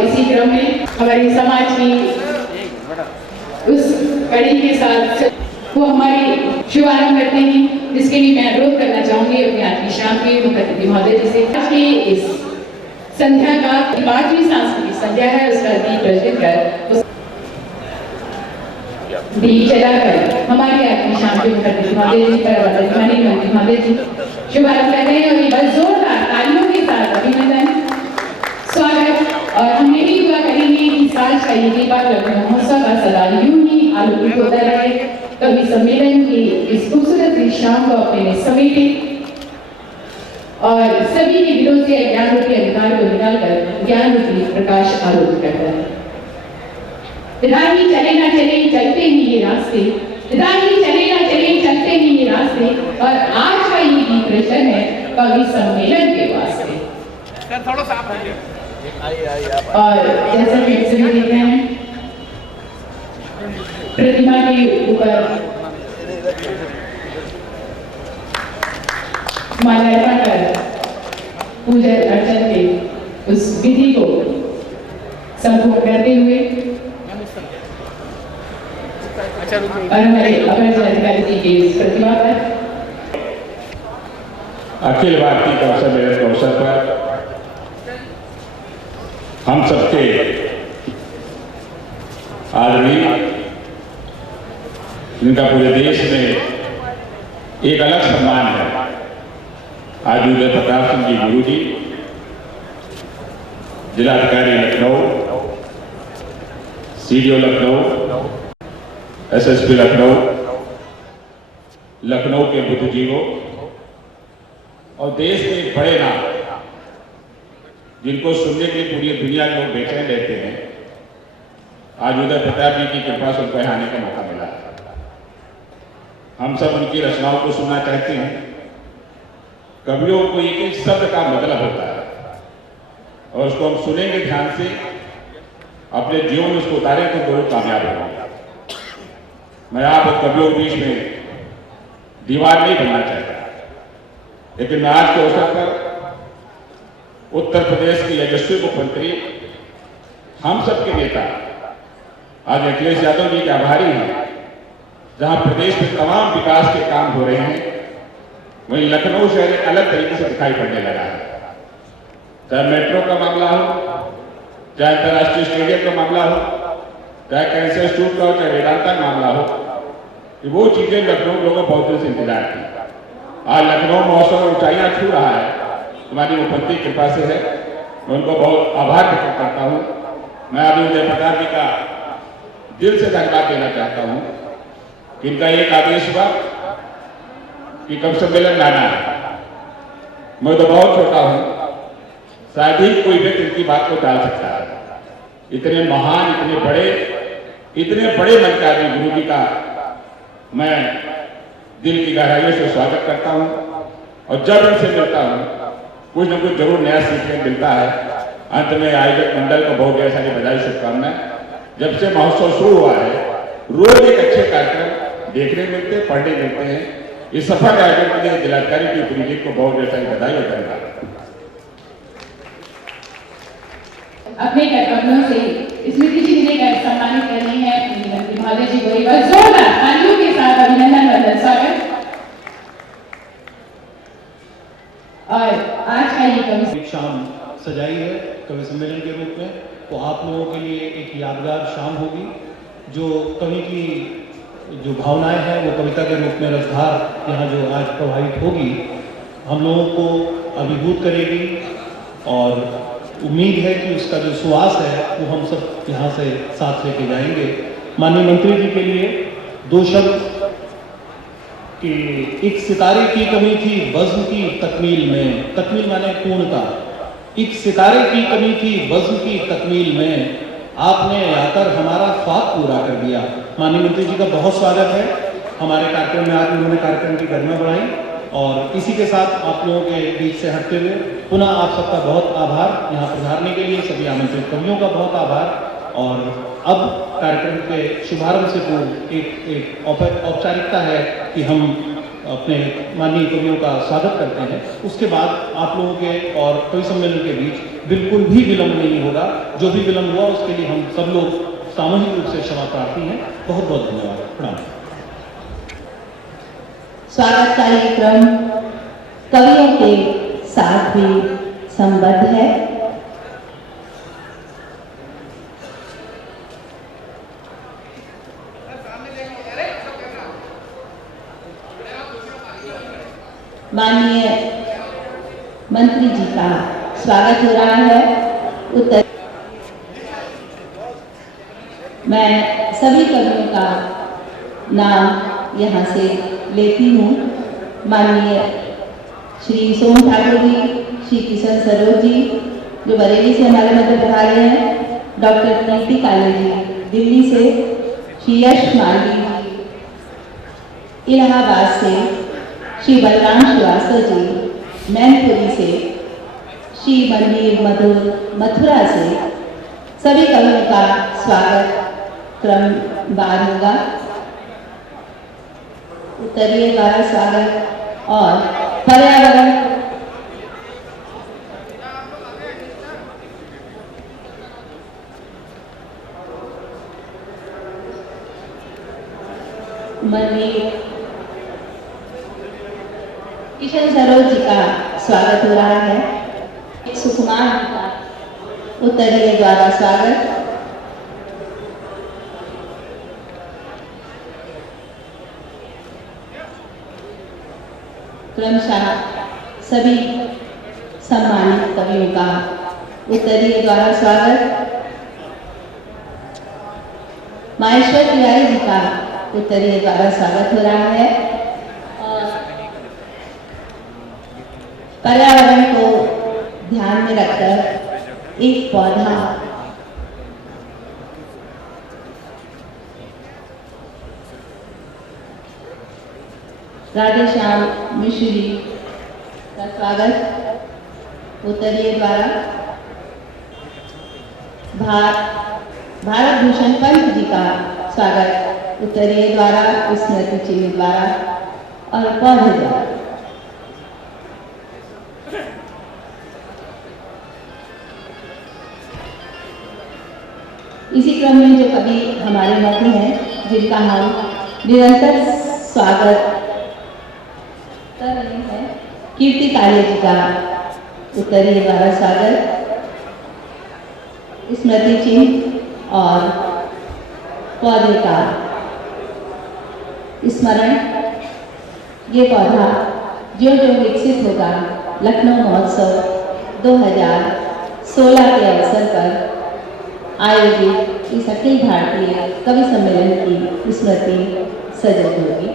इसी क्रम में हमारे समाज की उस कड़ी के साथ वो हमारी शुभारंभ करते हैं, जिसके लिए मैं अनुरोध करना चाहूंगी अपने आज की शाम के मुख्य महोदय जी से। आज की इस संध्या का 5वीं सांस्कृतिक संध्या है, उसका दीप प्रज्वलित कर दीप जलाकर हमारी आज की शाम के मुख्य महोदय जी पर माननीय मंत्री महोदय जी शुभारंभ कर रहे हैं। और ये बस जोरदार तालियों के साथ अभिनंदन स्वागत। और हम यही दुआ करेंगे कि साल का ये दीपक लखनऊ महोत्सव का सदा यूं ही आलोकित होता रहे। कवि सम्मेलन की इस खूबसूरत शाम को अपने में समेटे और सभी के दिलों से ज्ञान रूपी अधिकार को निकालकर ज्ञान रूपी प्रकाश आलोकित करता है। राही चले ना चले चलते ही ये रास्ते, राही चले ना चले चलते ही ये रास्ते। और आज का ये गीत प्रश्न है कवि सम्मेलन के वास्ते। थोड़ा सा और जैसा कि सभी देख रहे हैं प्रतिमा के ऊपर माल्यार्पण कर पूजन अर्चन के उस विधि को संपूर्ण करते हुए और हमारे अपर जिलाधिकारी जी के इस प्रतिमा पर अखिल भारतीय कवि सम्मेलन के अवसर पर हम सबके आदरणीय, जिनका पूरे देश में एक अलग सम्मान है, आज उदय प्रताप सिंह जी गुरु जी, जिलाधिकारी लखनऊ, सीडीओ लखनऊ, एसएसपी लखनऊ, लखनऊ के बुद्धिजीवों और देश के एक बड़े नाम जिनको सुनने के लिए पूरी दुनिया के लोग बेचैन रहते हैं, आज उदय प्रताप जी की कृपा से उनको यहाँ आने का मौका मिला। हम सब उनकी रचनाओं को सुनना चाहते हैं। कवियों को एक एक शब्द का मतलब होता है और उसको हम सुनेंगे ध्यान से, अपने जीवन में उसको उतारें तो जरूर कामयाब होगा। मैं आप कवियों के बीच में दीवार नहीं बनना चाहता, लेकिन मैं आज के अवसर पर उत्तर प्रदेश के यशस्वी मुख्यमंत्री, हम सबके नेता आज अखिलेश यादव जी के आभारी हैं। जहां प्रदेश में तमाम विकास के काम हो रहे हैं, वहीं लखनऊ शहर एक अलग तरीके से दिखाई पड़ने लगा है। चाहे मेट्रो का मामला हो, चाहे अंतर्राष्ट्रीय स्टेडियम का मामला हो, चाहे कैंसर इंस्टीट्यूट का हो, चाहे वेदांता का मामला हो, वो चीजें लखनऊ लोगों को बहुत दिन से इंतजार थी। आज लखनऊ महोत्सव ऊंचाइयां छू रहा है, हमारी मुख्यमंत्री कृपा से है। मैं उनको बहुत आभार व्यक्त करता हूँ। मैं अभी उदय प्रताप जी का दिल से धन्यवाद देना चाहता हूँ कि इनका एक आदेश हुआ कि कवि सम्मेलन में आना है। मैं तो बहुत छोटा हूँ, शायद ही कोई व्यक्ति इनकी बात को टाल सकता है। इतने महान, इतने बड़े मन के आदमी गुरु जी का मैं दिल की गहराइयों से स्वागत करता हूँ। और जब इनसे मिलता हूँ कुछ न कुछ जरूर नया सीखने मिलता है। अंत में आयोजक मंडल को बहुत ढेर सारी बधाई, शुभकामनाएं। जब से महोत्सव शुरू हुआ है, रोज एक अच्छे कार्यक्रम देखने मिलते हैं, पढ़ने मिलते हैं। इस सफल आयोजन के लिए जिलाधिकारी की पूरी टीम को बहुत ढेर सारी बधाई और धन्यवाद। अपने कर्तव्यों से स्मृति चिन्ह देकर सम्मानित करनी है मंत्री महोदय जी को। एक बार जोरदार तालियों के साथ अभिनंदन वंदन स्वागत। और आज का ये कवि शाम सजाई है कवि सम्मेलन के रूप में, तो आप लोगों के लिए एक यादगार शाम होगी। जो कवि की जो भावनाएं हैं वो कविता के रूप में रसधार यहाँ जो आज प्रभावित होगी, हम लोगों को अभिभूत करेगी। और उम्मीद है कि उसका जो सुवास है वो हम सब यहाँ से साथ लेके जाएंगे। माननीय मंत्री जी के लिए दो शब्द कि एक सितारे की कमी थी वज़्न की तकमील में, तकमील माने पूर्णता। एक सितारे की कमी थी वज़्न की तकमील में, आपने आकर हमारा ख्वाब पूरा कर दिया। माननीय मंत्री जी का बहुत स्वागत है हमारे कार्यक्रम में। आज उन्होंने कार्यक्रम की गरिमा बढ़ाई और इसी के साथ आप लोगों के बीच से हटते हुए पुनः आप सबका बहुत आभार। यहाँ पधारने के लिए सभी आमंत्रित कवियों का बहुत आभार। और अब कार्यक्रम के शुभारंभ से पूर्व एक औपचारिकता है कि हम अपने माननीय कवियों का स्वागत करते हैं। उसके बाद आप लोगों के और कवि सम्मेलन के बीच बिल्कुल भी विलंब नहीं होगा। जो भी विलंब हुआ उसके लिए हम सब लोग सामूहिक रूप से क्षमा प्रार्थी हैं। बहुत बहुत धन्यवाद। प्रणाम। स्वागत का ये क्रम कवियों के साथ भी संबद्ध है। माननीय मंत्री जी का स्वागत हो रहा है। उत्तर मैं सभी कवियों का नाम यहाँ से लेती हूँ। माननीय श्री सोम ठाकुर जी, श्री किशन सरोज जी जो बरेली से हमारे मध्य पधारे हैं, डॉक्टर प्रीति काले जी दिल्ली से, श्री यश माली जी इलाहाबाद से, श्री बलराम श्रीवास्तव जी मैनपुरी से, श्री मंदिर मधुर मथुरा से। सभी कवियों का स्वागत क्रमवार होगा। उत्तरीय द्वारा स्वागत और पर्यावरण माननीय किशन सरोज जी का स्वागत हो रहा है। सुकुमार जी का उत्तरीय द्वारा स्वागत। क्रमशः सभी सम्मानित कवियों का उत्तरीय द्वारा स्वागत। माहेश्वर तिवारी जी का उत्तरीय द्वारा स्वागत हो रहा है। पर्यावरण को ध्यान में रखकर एक पौधा राधेश्याम मिश्र जी का स्वागत उत्तरीय द्वारा। भारत भूषण पंत जी का स्वागत उत्तरीय द्वारा, स्मृति चिन्ह द्वारा और पौधे द्वारा। इसी क्रम में जो कवि हमारे मध्य हैं, जिनका हम निरंतर स्वागत कर रहे हैं, कीर्ति काले जी का उत्तरीय द्वारा स्वागत, स्मृति चिन्ह और पौधे का स्मरण। ये पौधा जो विकसित होगा लखनऊ महोत्सव 2016 के अवसर पर आयोजित इस अखिल भारतीय कवि सम्मेलन की स्मृति सजग होगी।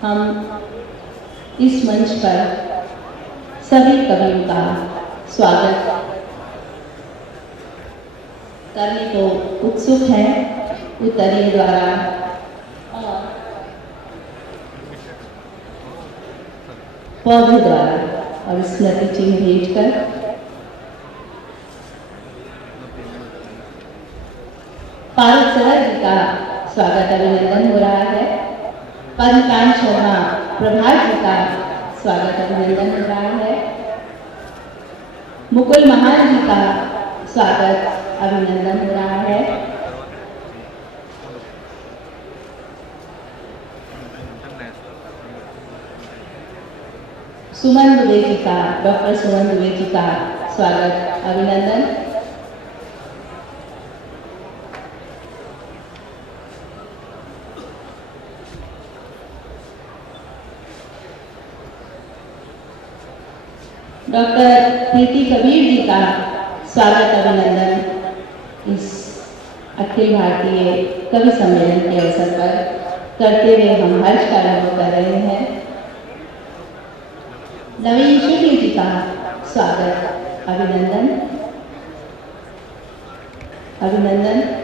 हम इस मंच पर सभी कवियों का स्वागत करने को उत्सुक हैं। उत्तरीय द्वारा और पौधे द्वारा और स्मृति चिन्ह भेजकर पारुल सरल जी का स्वागत अभिनंदन हो रहा है। पद्मकांत शर्मा प्रभात जी का स्वागत अभिनंदन हो रहा है। मुकुल महान जी का स्वागत अभिनंदन हो रहा है। सुमन दुबे जी का, डॉक्टर सुमन दुबे जी का स्वागत अभिनंदन। डॉक्टर प्रीति कबीर जी का स्वागत अभिनंदन इस अखिल भारतीय कवि सम्मेलन के अवसर पर करते हुए हम हर्ष का अनुभव कर रहे हैं। नवीन शुक्ल जी का स्वागत, अभिनंदन।